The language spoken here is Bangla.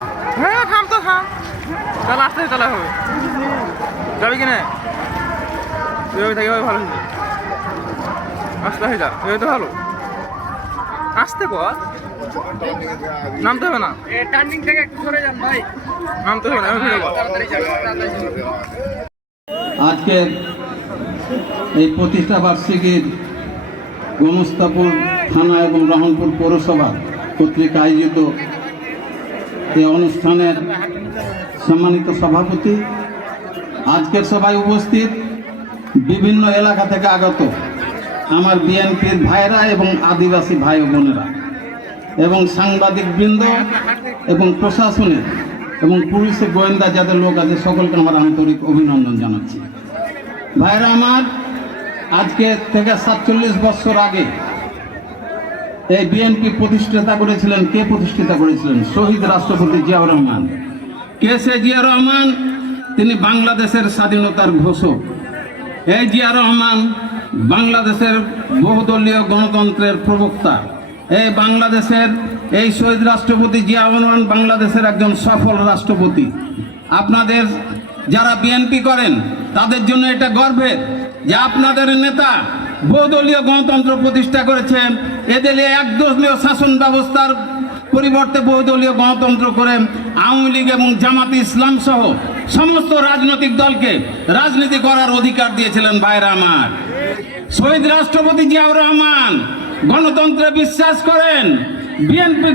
হ্যাঁ থাম তো থাম, তাহলে আসতে তাহলে হবে, যাবি কিনা? এভাবে থাকি ভালো হয়েছে, আসতে হয়ে যা, এভাবে তো ভালো। আসতে কর, নামতে হবে না, টার্নিং থেকে একটু সরে যান ভাই, নামতে হবে না। আজকের এই প্রতিষ্ঠা বার্ষিকীর গোমস্তাপুর থানা এবং রহনপুর পৌরসভা কর্তৃক আয়োজিত এই অনুষ্ঠানের সম্মানিত সভাপতি, আজকের সভায় উপস্থিত বিভিন্ন এলাকা থেকে আগত আমার বিএনপির ভাইরা এবং আদিবাসী ভাই ও বোনেরা এবং সাংবাদিক বৃন্দ এবং প্রশাসনের এবং পুলিশের গোয়েন্দা যাদের লোক আছে সকলকে আমার আন্তরিক অভিনন্দন জানাচ্ছি। ভাইরা আমার, আজকে থেকে 47 বছর আগে এই বিএনপি প্রতিষ্ঠাতা করেছিলেন। কে প্রতিষ্ঠাতা করেছিলেন? শহীদ রাষ্ট্রপতি জিয়াউর রহমান। কে সে জিয়া রহমান? তিনি বাংলাদেশের স্বাধীনতার ঘোষক। এই জিয়া রহমান বাংলাদেশের বহুদলীয় গণতন্ত্রের প্রবক্তা। এই বাংলাদেশের এই শহীদ রাষ্ট্রপতি জিয়াউর রহমান বাংলাদেশের একজন সফল রাষ্ট্রপতি। আপনাদের যারা বিএনপি করেন তাদের জন্য এটা গর্বের যে আপনাদের নেতা বহুদলীয় গণতন্ত্র প্রতিষ্ঠা করেছেন। এদের একদলীয় শাসন ব্যবস্থার পরিবর্তে বহুদলীয় গণতন্ত্র করে আওয়ামী লীগ এবং জামাতে ইসলাম সহ সমস্ত রাজনৈতিক দলকে রাজনীতি করার অধিকার দিয়েছিলেন। ভাইরা আমার, শহীদ রাষ্ট্রপতি জিয়াউর রহমান গণতন্ত্রে বিশ্বাস করেন। বিএনপি